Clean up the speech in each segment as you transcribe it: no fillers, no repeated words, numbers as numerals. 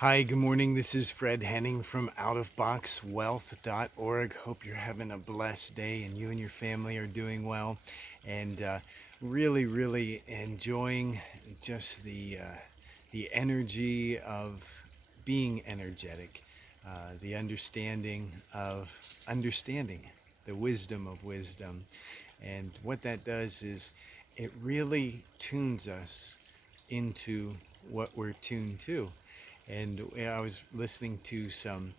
Hi, good morning. This is Fred Henning from outofboxwealth.org. Hope you're having a blessed day and you and your family are doing well. And really enjoying just the energy of being energetic, the understanding of understanding, the wisdom of wisdom. And what that does is it really tunes us into what we're tuned to. And I was listening to some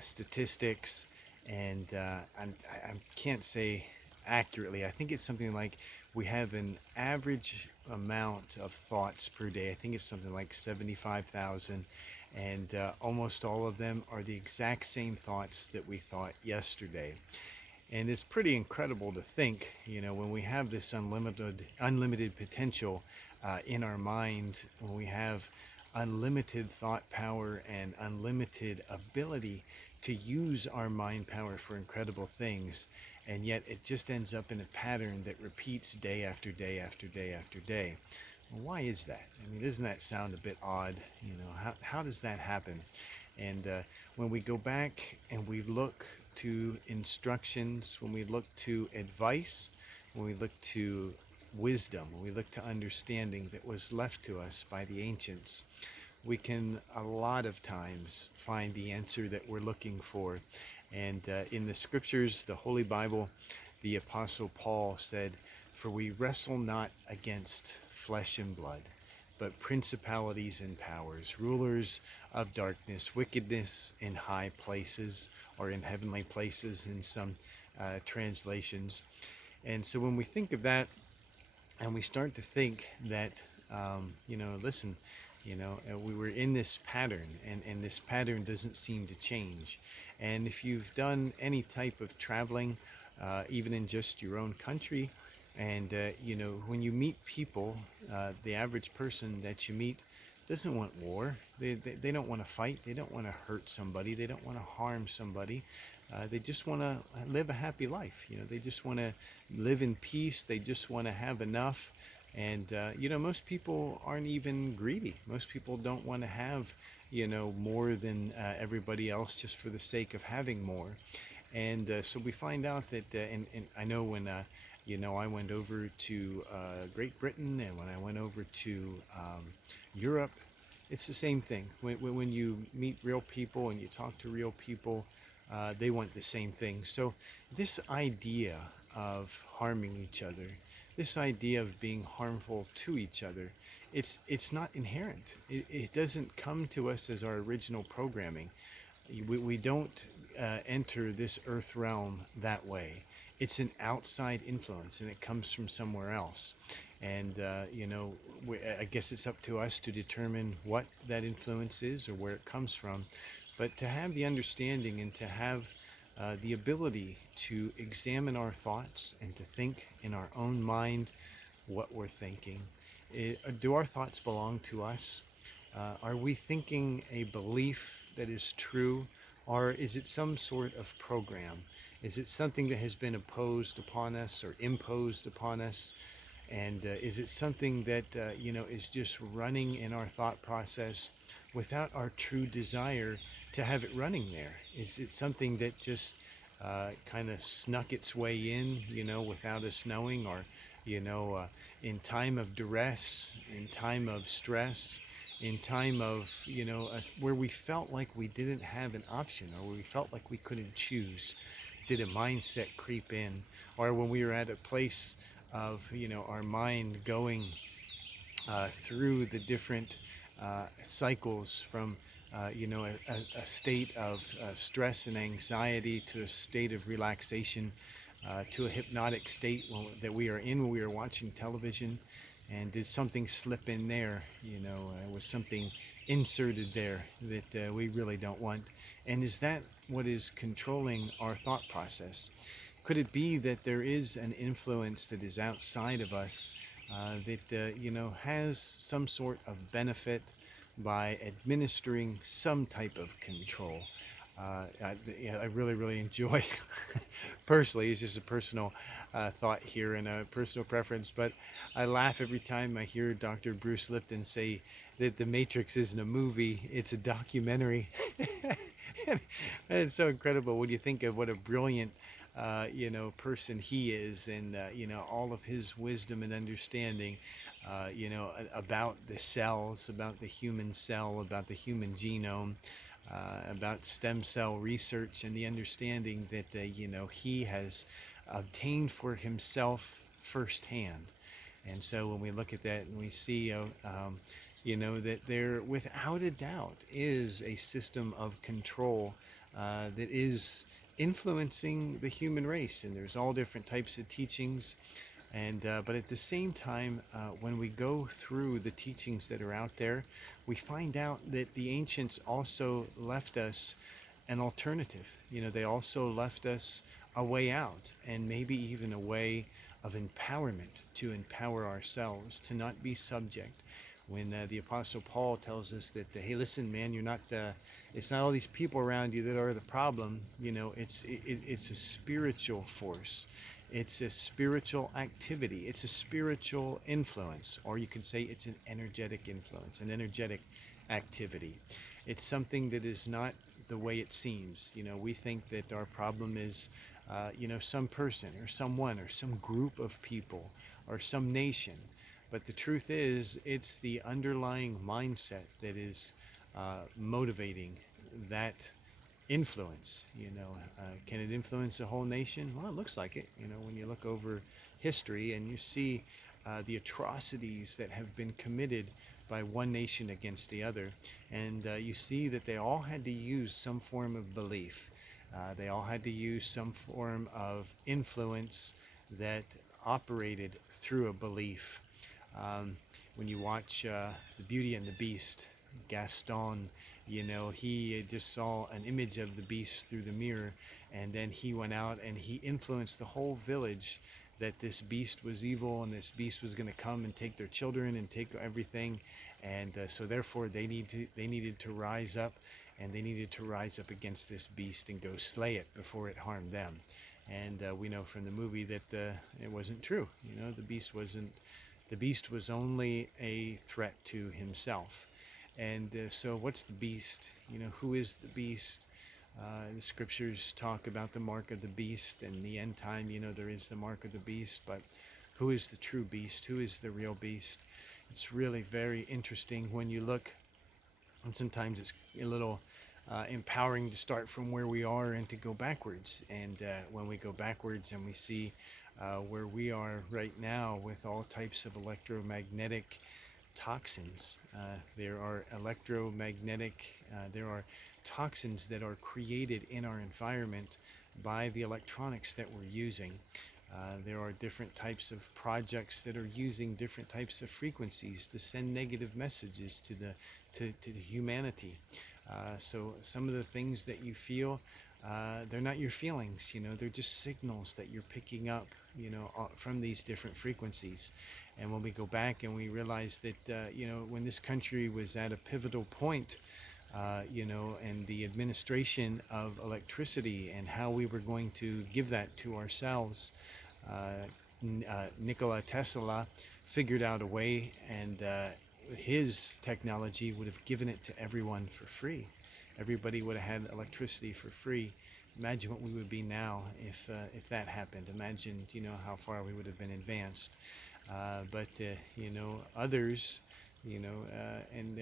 statistics, and I can't say accurately. I think it's something like we have an average amount of thoughts per day. I think it's something like 75,000, and almost all of them are the exact same thoughts that we thought yesterday. And it's pretty incredible to think, when we have this unlimited potential in our mind, when we have unlimited thought power and unlimited ability to use our mind power for incredible things, and yet it just ends up in a pattern that repeats day after day after day after day. Well, why is that? I mean, doesn't that sound a bit odd? How does that happen? And when we go back and we look to instructions, when we look to advice, when we look to wisdom, when we look to understanding that was left to us by the ancients, we can a lot of times find the answer that we're looking for. And in the scriptures, the Holy Bible, the Apostle Paul said, "For we wrestle not against flesh and blood, but principalities and powers, rulers of darkness, wickedness in high places," or in heavenly places in some translations. And so when we think of that, and we start to think that, listen, we were in this pattern, and this pattern doesn't seem to change. And if you've done any type of traveling, even in just your own country, and, when you meet people, the average person that you meet doesn't want war. They don't want to fight. They don't want to hurt somebody. They don't want to harm somebody. They just want to live a happy life. They just want to live in peace. They just want to have enough. And, most people aren't even greedy. Most people don't want to have, more than everybody else just for the sake of having more. And so we find out that, and I know when, I went over to Great Britain, and when I went over to Europe, it's the same thing. When you meet real people and you talk to real people, they want the same thing. So this idea of harming each other, this idea of being harmful to each other, it's not inherent. It doesn't come to us as our original programming. We don't enter this earth realm that way. It's an outside influence, and it comes from somewhere else. And, I guess it's up to us to determine what that influence is or where it comes from. But to have the understanding and to have the ability to examine our thoughts and to think in our own mind what we're thinking. Do our thoughts belong to us? Are we thinking a belief that is true, or is it some sort of program? Is it something that has been imposed upon us or imposed upon us? And is it something that, is just running in our thought process without our true desire to have it running there? Is it something that just kind of snuck its way in, without us knowing, or, in time of duress, in time of stress, in time of, where we felt like we didn't have an option, or where we felt like we couldn't choose? Did a mindset creep in? Or when we were at a place of, our mind going through the different cycles from, a state of stress and anxiety to a state of relaxation, to a hypnotic state that we are in when we are watching television. And did something slip in there? Was something inserted there that we really don't want? And is that what is controlling our thought process? Could it be that there is an influence that is outside of us that, has some sort of benefit by administering some type of control? I really enjoy, personally, it's just a personal thought here and a personal preference, but I laugh every time I hear Dr. Bruce Lipton say that The Matrix isn't a movie, it's a documentary. And it's so incredible when you think of what a brilliant, person he is, and, all of his wisdom and understanding, about the cells, about the human cell, about the human genome, about stem cell research, and the understanding that, he has obtained for himself firsthand. And so when we look at that and we see, that there, without a doubt, is a system of control that is influencing the human race, and there's all different types of teachings. And but at the same time, when we go through the teachings that are out there, we find out that the ancients also left us an alternative. They also left us a way out, and maybe even a way of empowerment, to empower ourselves, to not be subject. When the Apostle Paul tells us that, hey, listen, man, you're not. It's not all these people around you that are the problem. It's a spiritual force. It's a spiritual activity. It's a spiritual influence, or you could say it's an energetic influence, an energetic activity. It's something that is not the way it seems. We think that our problem is, some person or someone or some group of people or some nation. But the truth is, it's the underlying mindset that is motivating that influence. Can it influence a whole nation? Well, it looks like it. When you look over history and you see the atrocities that have been committed by one nation against the other, and you see that they all had to use some form of belief. They all had to use some form of influence that operated through a belief. When you watch The Beauty and the Beast, Gaston, he just saw an image of the beast through the mirror, and then he went out and he influenced the whole village that this beast was evil and this beast was going to come and take their children and take everything. And so therefore they needed to rise up, and they needed to rise up against this beast and go slay it before it harmed them. And we know from the movie that it wasn't true. The beast was only a threat to himself. And so what's the beast? Who is the beast? The scriptures talk about the mark of the beast, and the end time, there is the mark of the beast. But who is the true beast? Who is the real beast? It's really very interesting when you look, and sometimes it's a little empowering to start from where we are and to go backwards. And when we go backwards and we see where we are right now with all types of electromagnetic toxins. There are there are toxins that are created in our environment by the electronics that we're using. There are different types of projects that are using different types of frequencies to send negative messages to the humanity. So some of the things that you feel, they're not your feelings, they're just signals that you're picking up, from these different frequencies. And when we go back and we realize that, when this country was at a pivotal point, and the administration of electricity and how we were going to give that to ourselves, Nikola Tesla figured out a way, and his technology would have given it to everyone for free. Everybody would have had electricity for free. Imagine what we would be now if that happened. Imagine, how far we would have been advanced. But others, and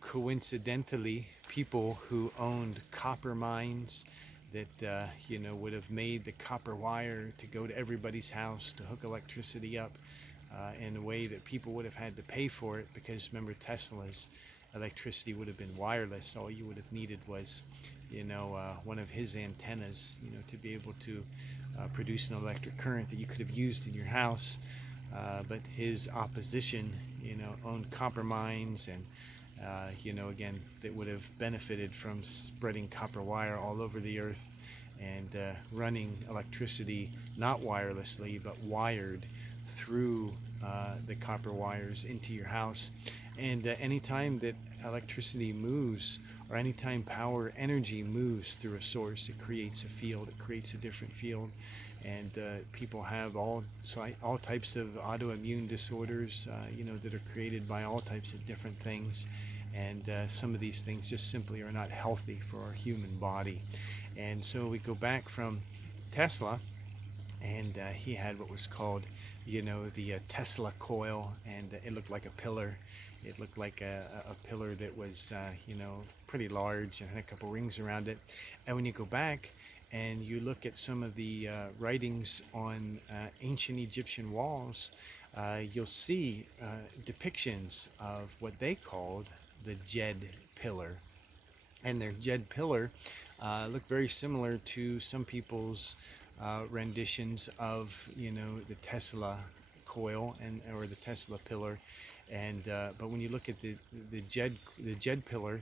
coincidentally, people who owned copper mines that, would have made the copper wire to go to everybody's house to hook electricity up in a way that people would have had to pay for it, because remember, Tesla's electricity would have been wireless. All you would have needed was, one of his antennas, to be able to produce an electric current that you could have used in your house. But his opposition, owned copper mines, and, again, that would have benefited from spreading copper wire all over the earth and running electricity not wirelessly but wired through the copper wires into your house. And anytime that electricity moves, or anytime power energy moves through a source, it creates a field, it creates a different field. and people have all types of autoimmune disorders, that are created by all types of different things, and some of these things just simply are not healthy for our human body. And so we go back from Tesla, and he had what was called, the Tesla Coil, and it looked like a pillar. It looked like a pillar that was, pretty large and had a couple rings around it. And when you go back and you look at some of the writings on ancient Egyptian walls, you'll see depictions of what they called the Jed pillar. And their Jed pillar looked very similar to some people's renditions of, the Tesla coil or the Tesla pillar. And but when you look at the Jed pillar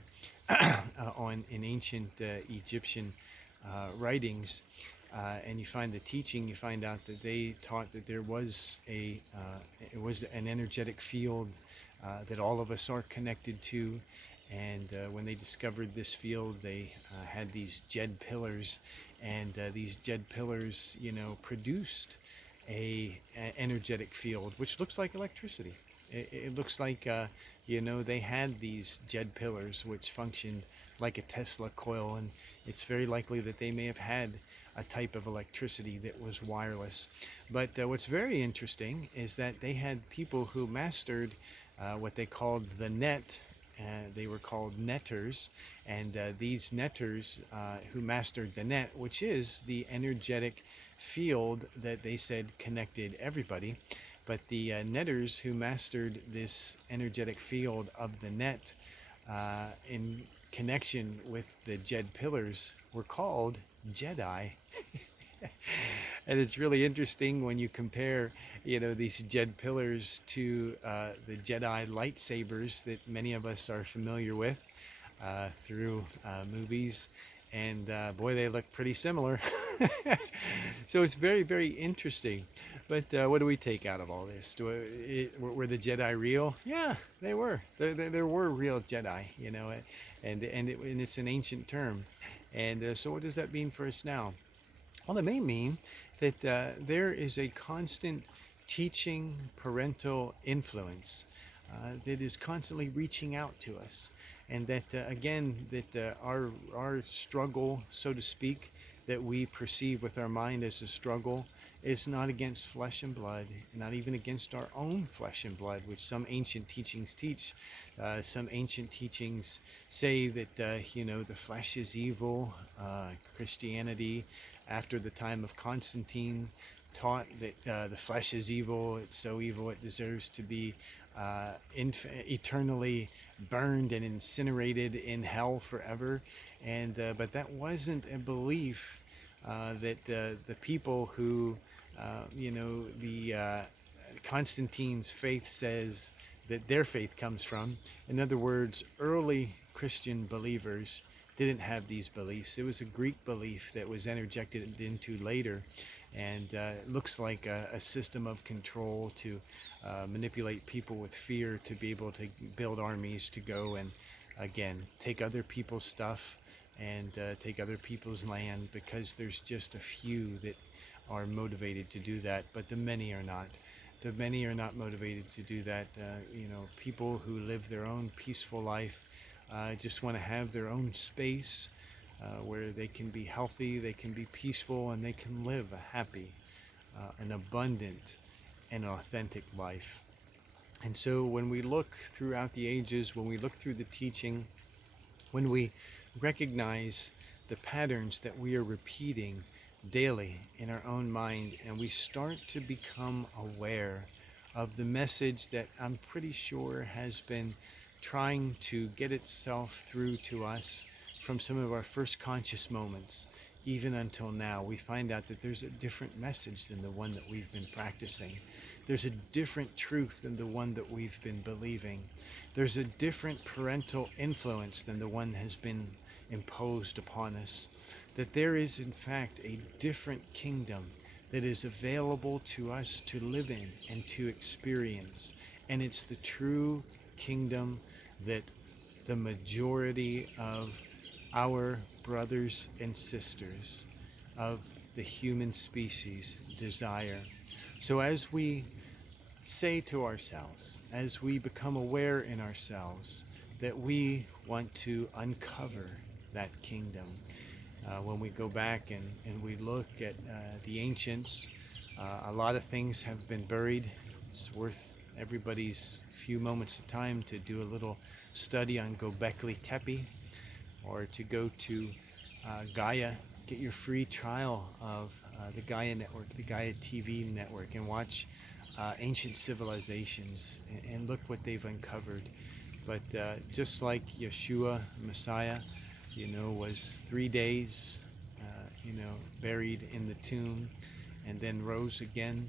in ancient Egyptian writings, and you find the teaching, you find out that they taught that there was it was an energetic field that all of us are connected to. And when they discovered this field, they had these Jed pillars, and these Jed pillars, produced an energetic field, which looks like electricity. It looks like, they had these Jed pillars, which functioned like a Tesla coil, and it's very likely that they may have had a type of electricity that was wireless. But what's very interesting is that they had people who mastered what they called the net. They were called netters, and these netters who mastered the net, which is the energetic field that they said connected everybody. But the netters who mastered this energetic field of the net in connection with the Jed pillars were called Jedi. And it's really interesting when you compare, these Jed pillars to the Jedi lightsabers that many of us are familiar with through movies. And boy, they look pretty similar. So it's very, very interesting. But what do we take out of all this? Were the Jedi real? Yeah, they were. There were real Jedi, and it's an ancient term. And so what does that mean for us now? Well, it may mean that there is a constant teaching parental influence that is constantly reaching out to us. And that, again, that our struggle, so to speak, that we perceive with our mind as a struggle is not against flesh and blood, not even against our own flesh and blood, which some ancient teachings teach. Some ancient teachings say that, the flesh is evil. Christianity, after the time of Constantine, taught that the flesh is evil. It's so evil it deserves to be eternally burned and incinerated in hell forever. And but that wasn't a belief that the people who, Constantine's faith says that their faith comes from. In other words, early Christian believers didn't have these beliefs. It was a Greek belief that was interjected into later, and it looks like a system of control to manipulate people with fear to be able to build armies to go and, again, take other people's stuff and take other people's land, because there's just a few that are motivated to do that, but the many are not. The many are not motivated to do that. People who live their own peaceful life just want to have their own space where they can be healthy, they can be peaceful, and they can live a happy, an abundant, and authentic life. And so when we look throughout the ages, when we look through the teaching, when we recognize the patterns that we are repeating daily in our own mind, and we start to become aware of the message that I'm pretty sure has been trying to get itself through to us from some of our first conscious moments, even until now, we find out that there's a different message than the one that we've been practicing. There's a different truth than the one that we've been believing. There's a different parental influence than the one has been imposed upon us. That there is, in fact, a different kingdom that is available to us to live in and to experience. And it's the true kingdom that the majority of our brothers and sisters, of the human species desire. So as we say to ourselves, as we become aware in ourselves that we want to uncover that kingdom, when we go back and we look at the ancients, a lot of things have been buried. It's worth everybody's few moments of time to do a little study on Göbekli Tepe, or to go to Gaia. Get your free trial of the Gaia network, the Gaia TV network, and watch ancient civilizations and look what they've uncovered. But just like Yeshua, Messiah, was 3 days, buried in the tomb and then rose again.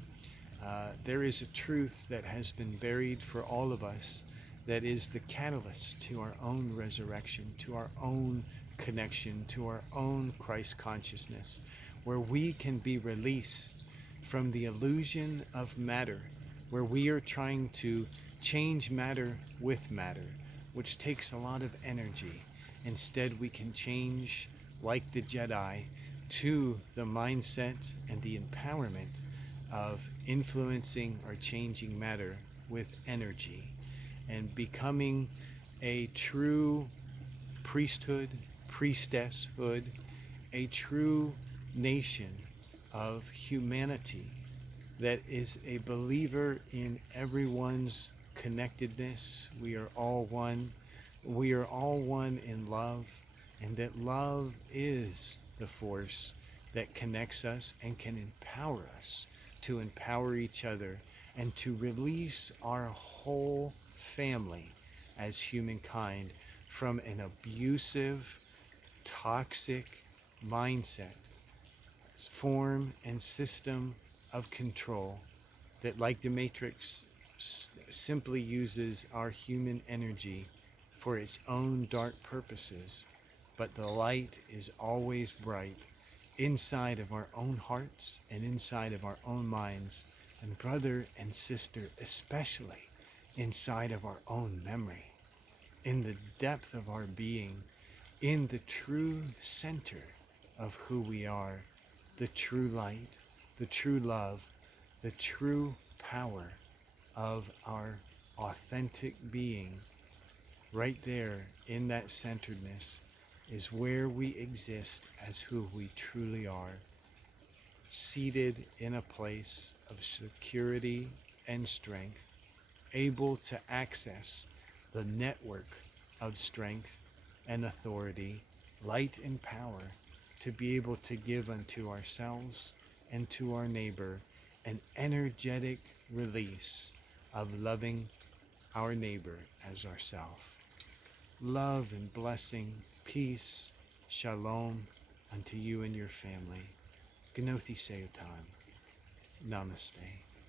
There is a truth that has been buried for all of us that is the catalyst to our own resurrection, to our own connection, to our own Christ consciousness, where we can be released from the illusion of matter, where we are trying to change matter with matter, which takes a lot of energy. Instead, we can change, like the Jedi, to the mindset and the empowerment of influencing or changing matter with energy, and becoming a true priesthood, priestesshood, a true nation of humanity that is a believer in everyone's connectedness. We are all one. We are all one in love, and that love is the force that connects us and can empower us to empower each other and to release our whole family as humankind from an abusive, toxic mindset, form and system of control that, like the Matrix, simply uses our human energy for its own dark purposes. But the light is always bright inside of our own hearts and inside of our own minds, and brother and sister, especially inside of our own memory, in the depth of our being, in the true center of who we are, the true light, the true love, the true power of our authentic being. Right there in that centeredness is where we exist as who we truly are, seated in a place of security and strength, able to access the network of strength and authority, light and power, to be able to give unto ourselves and to our neighbor an energetic release of loving our neighbor as ourself. Love and blessing, peace, shalom unto you and your family. Gnothi Seyotam. Namaste.